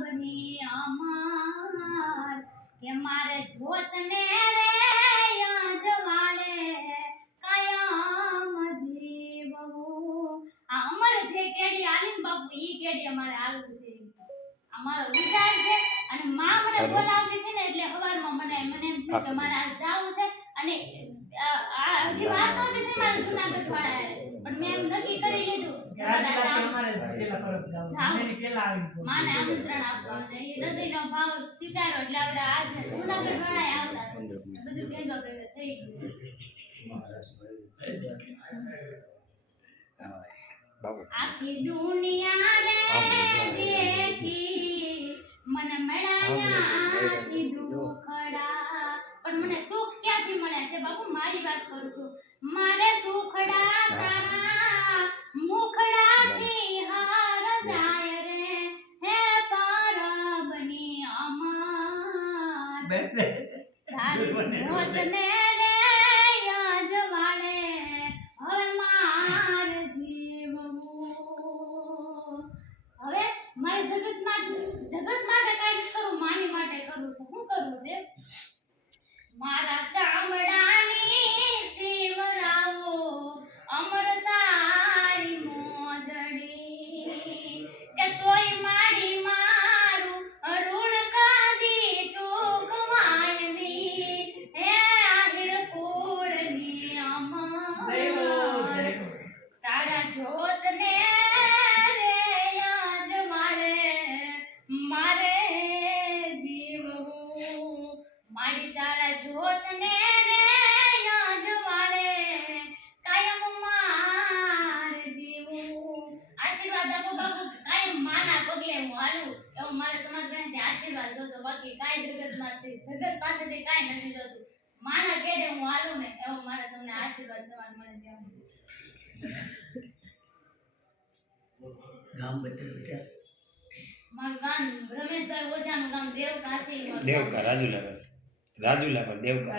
બની અમાર કે મારે જોતને રે જવાળે કાયમ જીવવું આ અમર જે કેડી આલીન બાપુ ઈ કેડી અમારે આલવું છે અમારો વિચાર છે અને માં મને બોલાવતી છે ને એટલે હવારમાં મને એમ છે કે મારે આજ જાવું છે અને હજી વાત નહોતી થઈ મારે જૂનાગઢ વાળા પણ મેં એમ નક્કી કરી લીધું કે અમારે પેલા પરત જાવું એની પેલા આવી માને આમંત્રણ આપવા અને એ હૃદયનો ભાવ સ્વીકારો એટલે આપણે આજ જૂનાગઢ વાળા આવતા બધું ભેગા ભેગા થઈ ગયું આખી દુનિયા રે દેખી મને મળ્યા દુખડા પણ મને સુખ ક્યાંથી મળે છે બાપુ મારી વાત કરું છું મારે સુખડા તારા મુખડાથી હાર જાય રે હે પરબની અમાર તારી જોતને રે યજવાળે હવે માર જીવવું હવે મારે જગત માટે કાંઈ કરું માની માટે કરું છે શું કરવું છે મારા ચામડાની સેવરાવો અમરતારી મોદડી કે તોય માડી મારું અરુણ કાદી ચૂકવાય ની હે આહિર કોળની અમર તારા જોતને રે આજ મારે જીવવું મારી તારા જોતને રે યજવાળે કાયમ માર જીવવું આશીર્વાદ આપો બાપુ કાયમ માના પગલે હું હાલું એવું મારે તમારા બહેનથી આશીર્વાદ જોતો બાકી કાંઈ જગત પાસેથી કાંઈ નથી જોતું માના કેડે હું હાલું ને એવું મારે તમને આશીર્વાદ તમારે મળે દેવાનું ગામ બતાવ્યું મારું ગામ રમેશભાઈ ઓઝાનું ગામ દેવકા છે દેવકા રાજુલા પણ દેવકા